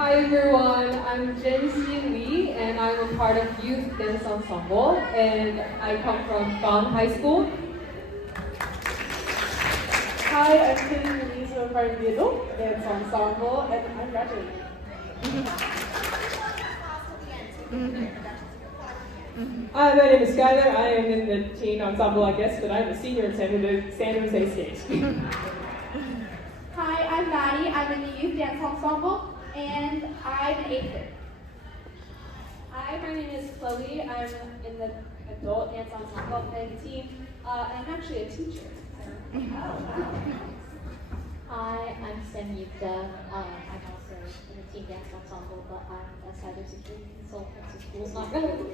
Hi everyone, I'm Jency Lee and I'm a part of Youth Dance Ensemble and I come from Gong High School. Hi, I'm Katie Louise, I'm a part of the Adult Dance Ensemble, and I'm graduating. Hi, my name is Skylar. I am in the teen ensemble, I guess, but I'm a senior in San Jose State. Hi, I'm Maddie. I'm in the Youth Dance Ensemble, and I'm in 8th grade. Hi, my name is Chloe. I'm in the Adult Dance Ensemble playing team, and I'm actually a teacher. Hi, I'm Samyukta. I'm also in the team dance ensemble, but I'm a cybersecurity consultant, so school's not relevant.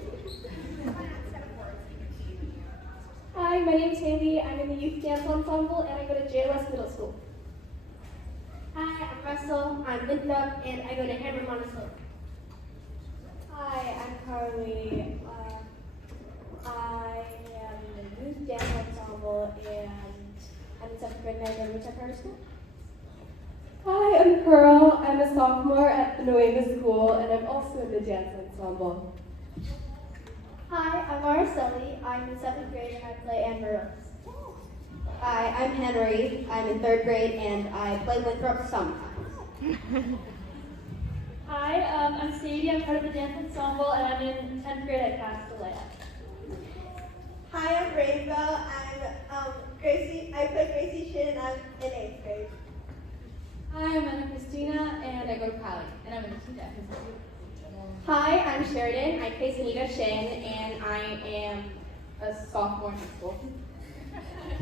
Hi, my name's Haley. I'm in the Youth Dance Ensemble, and I go to JLS Middle School. Hi, I'm Russell. I'm Linda, and I go to Hammer Montessori. Hi, I'm Carly. I am in the Youth Dance Ensemble, and I'm in 7th grade and I go to Tech School. Hi, I'm Pearl. I'm a sophomore at the Nueva School, and I'm also in the dance ensemble. Hi, I'm Araceli. I'm in 7th grade and I play Amber Rose. Hi, I'm Henry. I'm in 3rd grade and I play Winthrop sometimes. Hi, I'm Sadie. I'm part of the dance ensemble and I'm in 10th grade at Castellet. Hi, I'm Rainbow. I'm Gracie. I play Gracie Shin and I'm in 8th grade. Hi, I'm Anna Christina and I go to Cali and I'm in the team dance. Hi, I'm Sheridan. I play Sanita Shin, and I am a sophomore in high school.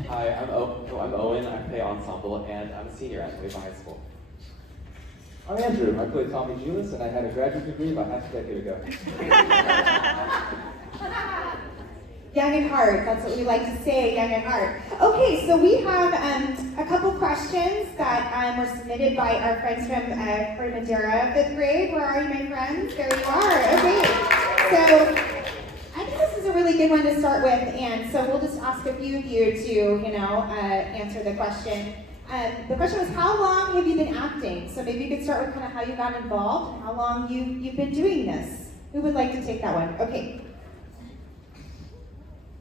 Hi, I'm Owen. I play ensemble, and I'm a senior at Nueva High School. I'm Andrew. I play Tommy Julius, and I had a graduate degree about half a decade ago. Young at heart, that's what we like to say, young at heart. Okay, so we have a couple questions that were submitted by our friends from Madeira, 5th grade. Where are you, my friends? There you are. Okay, so I think this is a really good one to start with, and so we'll just ask a few of you to, answer the question. The question was, how long have you been acting? So maybe you could start with kind of how you got involved and how long you've been doing this. Who would like to take that one? Okay.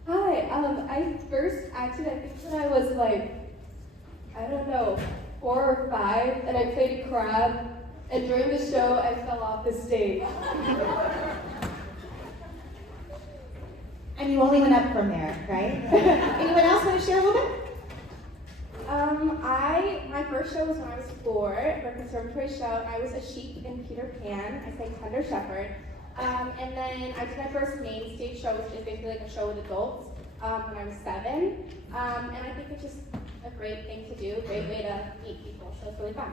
Hi, I first acted, I think when I was I don't know, 4 or 5, and I played a crab, and during the show, I fell off the stage. And you only went up from there, right? Anyone else want to share a little bit? My first show was when I was 4, for a conservatory show. I was a sheep in Peter Pan. I sang Tender Shepherd. And then I did my first main stage show, which is basically like a show with adults, when I was 7. And I think it's just a great thing to do, great way to meet people, so it's really fun.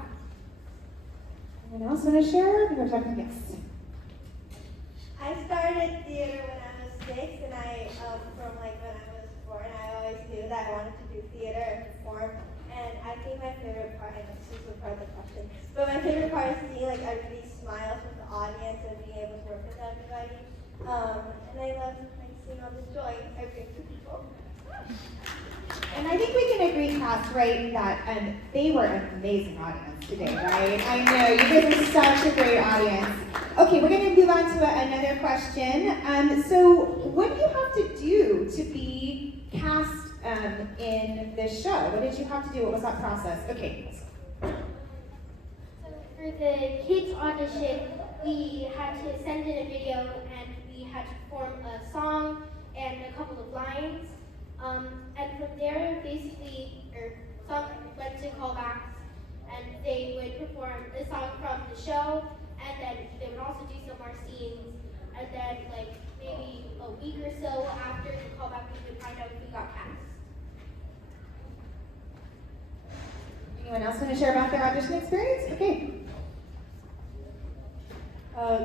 Anyone else want to share? We're talking yes. I started theater when I was 6, and from when I was 4, and I always knew that I wanted to do theater and perform. And I think my favorite part, I know this is part of the question, but my favorite part is seeing everybody smile with the audience and being able to work with everybody. And I love seeing all the joy I bring to people. And I think we can agree, Cass, right, that they were an amazing audience today, right? I know, you guys are such a great audience. Okay, we're going to move on to another question. So what do you have to do to be cast in this show? What did you have to do? What was that process? Okay. So for the kids audition, we had to send in a video and we had to perform a song and a couple of lines. And from there, basically, some went to callbacks and they would perform a song from the show, and then they would also do some more scenes. And then, maybe a week or so after the callback, we would find out if we got cast. Anyone else want to share about their audition experience? Okay.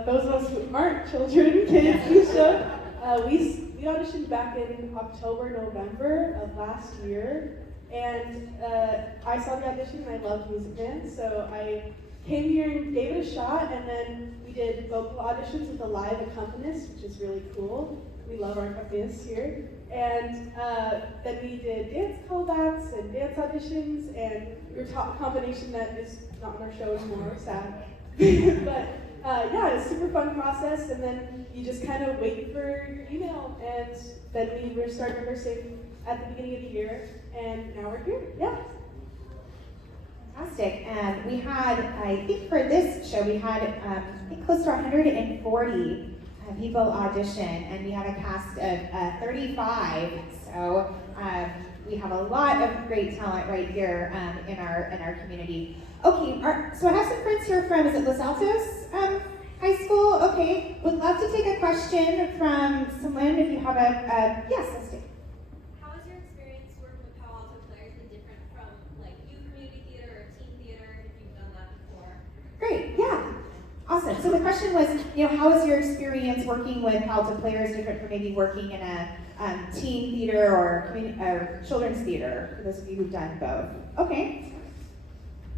Those of us who aren't children, kids, we auditioned back in October, November of last year, and I saw the audition and I loved Music Man, so I came here and gave it a shot, and then we did vocal auditions with a live accompanist, which is really cool. We love our accompanists here. And then we did dance callbacks and dance auditions, and we were taught a combination that is not on our show anymore, sad. But yeah, it's a super fun process, and then you just kind of wait for your email, and then we start rehearsing at the beginning of the year, and now we're here. Yeah. Fantastic. And we had, I think for this show, we had I think close to 140 people audition, and we have a cast of 35. So we have a lot of great talent right here in our community. Okay, so I have some friends here from, is it Los Altos High School? Okay, would love to take a question from someone if you have yes, let's take. How has your experience working with Palo Alto Players been different from like youth community theater or teen theater if you've done that before? Great, yeah. Awesome. So the question was, how is your experience working with Palo Alto Players different from maybe working in a teen theater or children's theater, for those of you who've done both? Okay.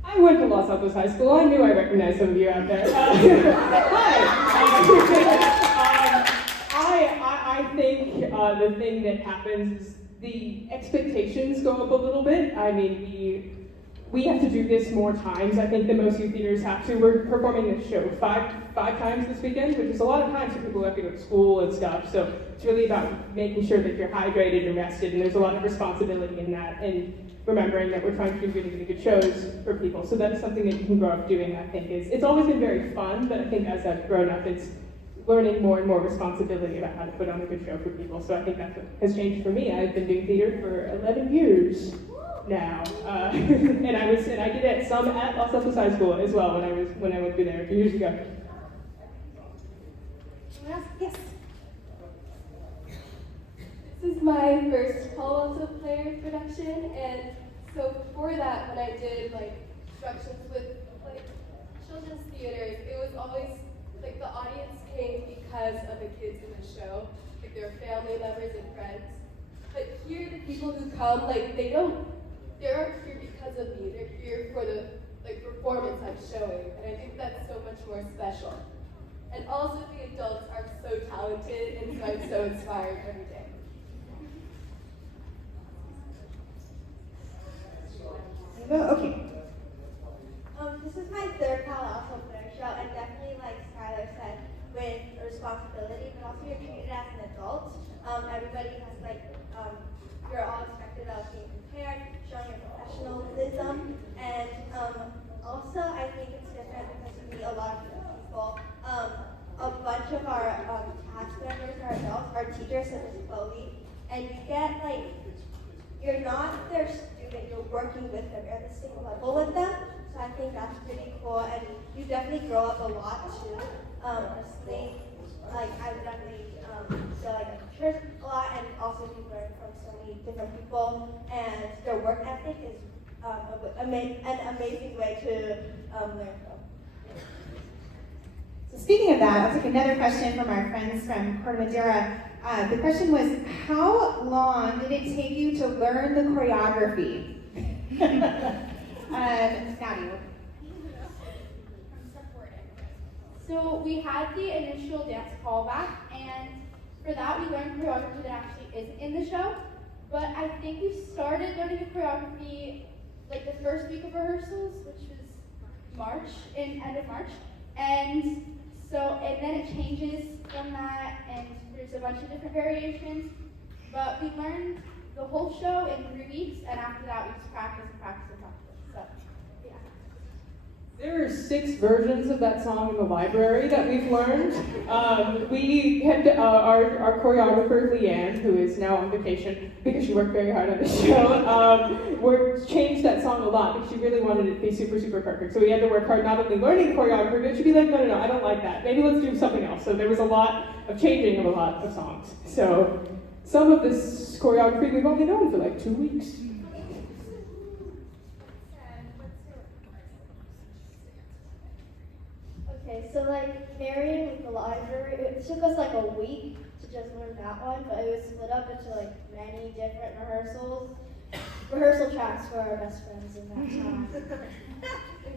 I went to Los Altos High School. I knew I recognized some of you out there. Hi. I think the thing that happens is the expectations go up a little bit. I mean, we have to do this more times, I think, than most youth theaters have to. We're performing this show five times this weekend, which is a lot of times for people who have to go to school and stuff. So it's really about making sure that you're hydrated and rested, and there's a lot of responsibility in that, and remembering that we're trying to do really, really good shows for people. So that is something that you can grow up doing, I think. It's always been very fun, but I think as I've grown up, it's learning more and more responsibility about how to put on a good show for people. So I think that's what has changed for me. I've been doing theater for 11 years now, and I did it some at Los Altos High School as well when I went through there a few years ago. Yes. This is my first Palo Alto Players production, and so before that, when I did like productions with like children's theaters, it was always like the audience came because of the kids in the show, like their family members and friends. But here, the people who come, like they aren't here because of me. They're here for the like performance I'm showing, and I think that's so much more special. And also, the adults are so talented, and so I'm so inspired every day. Okay. This is my third Palo Alto Players show, and definitely, like Skylar said, with responsibility, but also you're treated as an adult. Everybody has you're all expected of being prepared, showing your professionalism, and also I think it's different because you meet a lot of different people. A bunch of our cast members are adults, our teachers such as Chloe, and you get you're not their student, you're working with them, you're at the same level with them. So I think that's pretty cool, and you definitely grow up a lot too. Personally, I would definitely feel like I church a lot, and also you learn from so many different people, and their work ethic is an amazing way to learn from. So speaking of that, I'll take another question from our friends from Corte Madera. The question was, how long did it take you to learn the choreography? Maddie. So we had the initial dance callback, and for that we learned choreography that actually isn't in the show. But I think we started learning the choreography like the first week of rehearsals, which was end of March. And then it changes from that, and there's a bunch of different variations. But we learned the whole show in 3 weeks, and after that we just practice. So, yeah. There are 6 versions of that song in the library that we've learned. We had our choreographer, Leanne, who is now on vacation because she worked very hard on the show, changed that song a lot because she really wanted it to be super, super perfect. So we had to work hard not only learning choreography, but she'd be like, no, I don't like that. Maybe let's do something else. So there was a lot of changing of a lot of songs. So some of this choreography we've only known for like 2 weeks. Okay, so Marian with the library, it took us a week to just learn that one, but it was split up into many different rehearsal tracks for our best friends in that time. We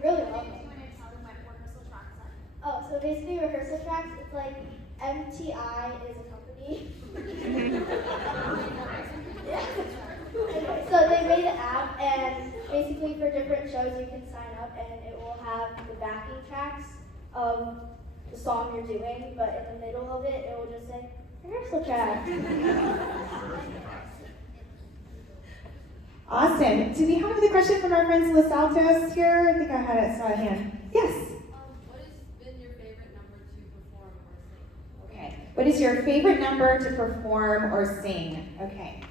really love them. Oh, so basically rehearsal tracks, it's MTI is a company. So they made an app, and basically for different shows you can sign up, and it will have the backing tracks of the song you're doing, but in the middle of it, it will just say, rehearsal track. Awesome. Do we have another question from our friends Los Altos here? I think I saw a hand. Yes. What has been your favorite number to perform or sing? Okay. What is your favorite number to perform or sing? Okay.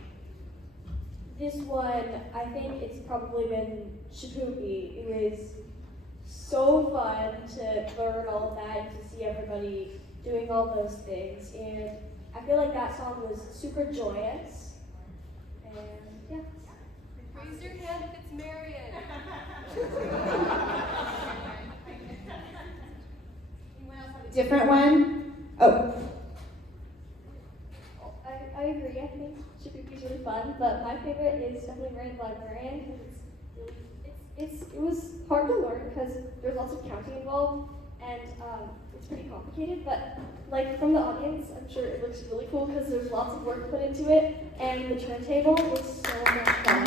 This one, I think it's probably been Shikupi. It was so fun to learn all of that and to see everybody doing all those things. And I feel like that song was super joyous. And yeah. Raise your hand if it's Marian. Different one? Oh. I agree. I think Shikupi is really fun, but my favorite is definitely librarian because it was hard to learn because there's lots of counting involved and it's pretty complicated. But like from the audience, I'm sure it looks really cool because there's lots of work put into it, and the turntable is so much fun.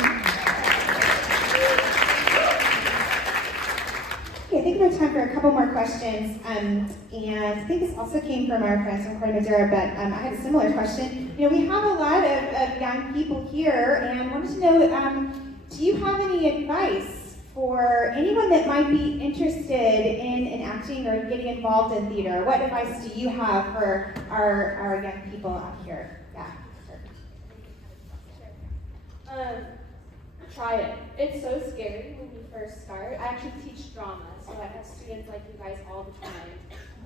Okay, I think we have time for a couple more questions. And I think this also came from our friends from Corte Madera, but I had a similar question. You know, we have a lot of young people here, and I wanted to know, do you have any advice for anyone that might be interested in acting or getting involved in theater? What advice do you have for our young people out here? Yeah. Try it. It's so scary when you first start. I actually teach drama, so I have students like you guys all the time.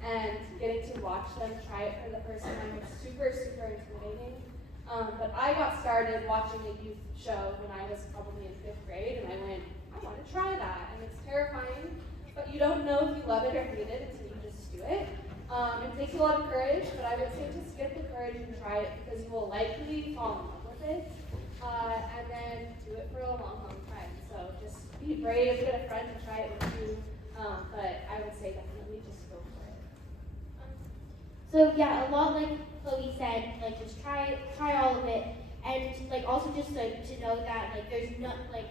And getting to watch them try it for the first time was super, super intimidating. But I got started watching a youth show when I was probably in 5th grade, and I went, I want to try that. And it's terrifying, but you don't know if you love it or hate it until you just do it. It takes a lot of courage, but I would say just get the courage and try it because you will likely fall in love with it. And then do it for a long, long time. So just be brave, get a friend to try it with you. But I would say definitely just go for it. So yeah, a lot like Chloe said, like just try all of it, and like also just like to know that like there's not like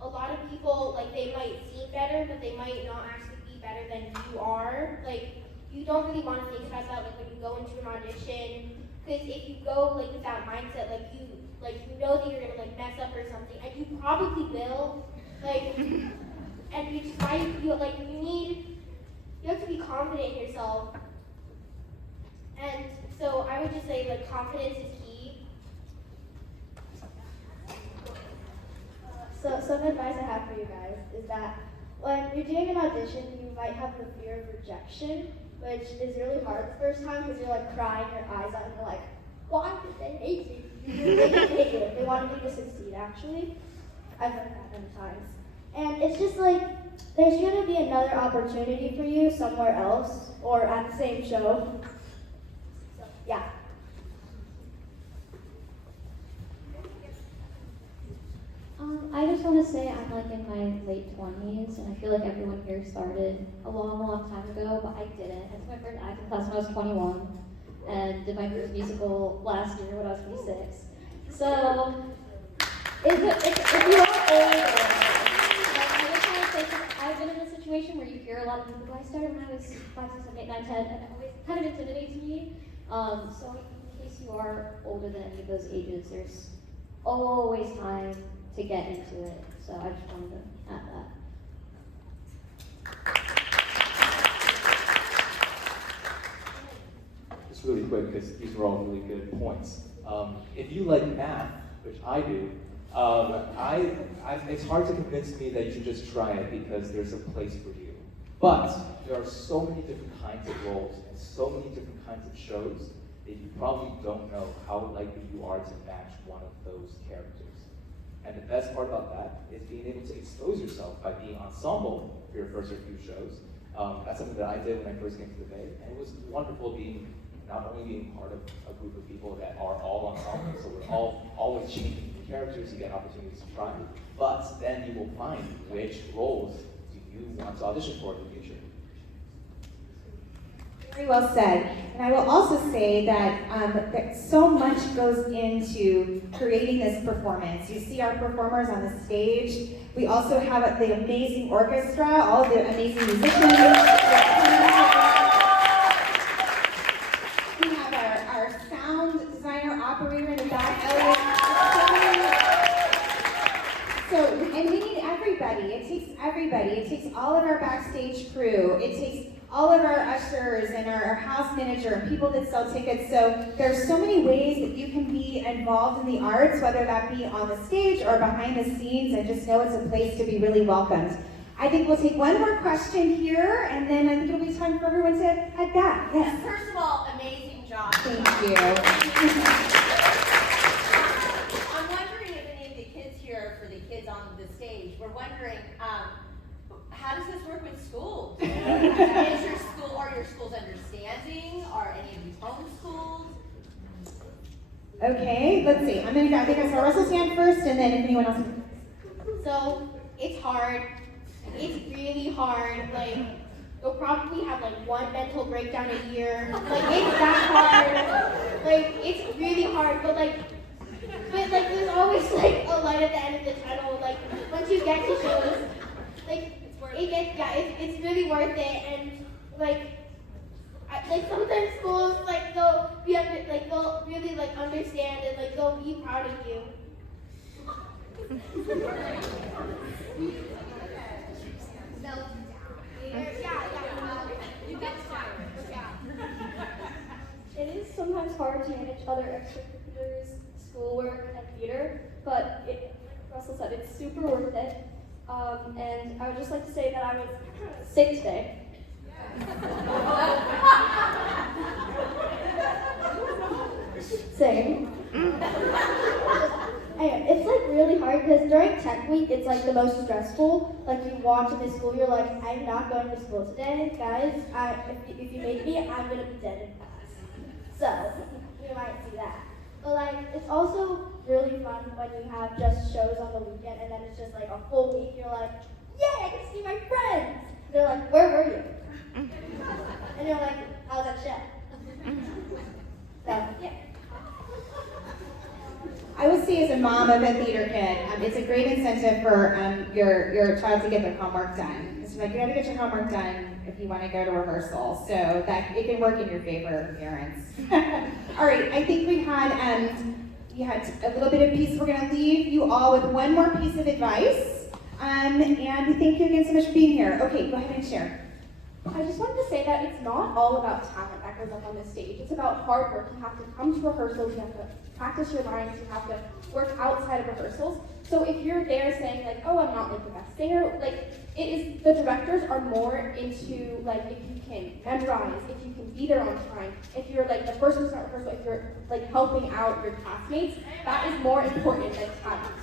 a lot of people like they might seem better, but they might not actually be better than you are. Like you don't really want to think about that like when you go into an audition, because if you go like with that mindset, like you know that you're gonna like mess up or something, and you probably will, like, and you just you have to be confident in yourself. And so I would just say like confidence is key. So some advice I have for you guys is that when you're doing an audition, you might have the fear of rejection, which is really hard the first time because you're like crying your eyes out and you're like, why did they hate me? They didn't hate you. They wanted you to succeed, actually. I've heard that many times. And it's just like, there's going to be another opportunity for you somewhere else or at the same show. So, yeah. I just want to say I'm like in my late 20s, and I feel like everyone here started a long, long time ago, but I didn't. I took my first acting class when I was 21, and did my first musical last year when I was 26. So, if you are older, I just want to say I've been in a situation where you hear a lot of people. I started when I was 5, 6, 7, 8, 9, 10, and it always kind of intimidates me. So in case you are older than any of those ages, there's always time to get into it. So I just wanted to add that. Just really quick, because these were all really good points. If you like math, which I do, it's hard to convince me that you should just try it because there's a place for you. But there are so many different kinds of roles and so many different kinds of shows that you probably don't know how likely you are to match one of those characters. And the best part about that is being able to expose yourself by being ensemble for your first or few shows. That's something that I did when I first came to the Bay, and it was wonderful not only being part of a group of people that are all ensemble, so we're all always changing characters, you get opportunities to try, but then you will find which roles do you want to audition for in the future. Very well said. And I will also say that, that so much goes into creating this performance. You see our performers on the stage. We also have the amazing orchestra, all the amazing musicians. it takes all of our ushers and our house manager and people that sell tickets. So there's so many ways that you can be involved in the arts, whether that be on the stage or behind the scenes, and just know it's a place to be really welcomed. I think we'll take one more question here, and then I think it'll be time for everyone to head back. Yes. First of all, amazing job. Thank you. I'm wondering if any of the kids here, for the kids on the stage, we're wondering, how does this work with schools? Is your school, are your schools understanding? Are any of you homeschooled? Okay, let's see. I think I saw Russell's hand first, and then if anyone else. So it's hard. It's really hard. Like you'll probably have like one mental breakdown a year. Like it's that hard. Like it's really hard. But there's always like a light at the end of the tunnel. Like once you get to shows, like it's really worth it. And like sometimes schools they'll really understand and they'll be proud of you. It is sometimes hard to manage other extracurriculars, schoolwork, and theater, but like Russell said, it's super worth it. And I would just like to say that I was sick today. Same. Anyway, it's really hard because during tech week, it's the most stressful. You walk into school, you're like, I'm not going to school today, guys. If you make me, I'm gonna be dead in class. So you might see that. But it's also really fun when you have just shows on the weekend, and then it's just a full week. You're like, yay, I can see my friends. They're like, where were you? And you're like, I was at show. So yeah. I would say as a mom of a theater kid, it's a great incentive for your child to get their homework done. It's you gotta get your homework done if you want to go to rehearsal, so that it can work in your favor, parents. All right, I think we had a little bit of peace. We're gonna leave you all with one more piece of advice, and thank you again so much for being here. Okay, go ahead and share. I just wanted to say that it's not all about talent that goes up on the stage. It's about hard work. You have to come to rehearsals, you have to practice your lines, you have to work outside of rehearsals. So if you're there saying oh, I'm not the best singer, the directors are more into if you can memorize, if you can be there on time, if you're the first person to start rehearsal, if you're helping out your classmates, that is more important than talent.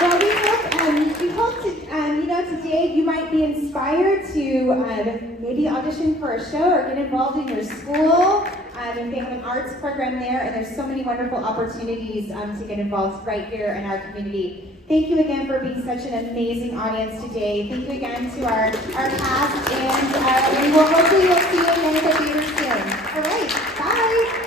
Well, we hope today you might be inspired to maybe audition for a show or get involved in your school. And they have an arts program there, and there's so many wonderful opportunities to get involved right here in our community. Thank you again for being such an amazing audience today. Thank you again to our cast, and we will hopefully see you again at the theater soon. All right, bye.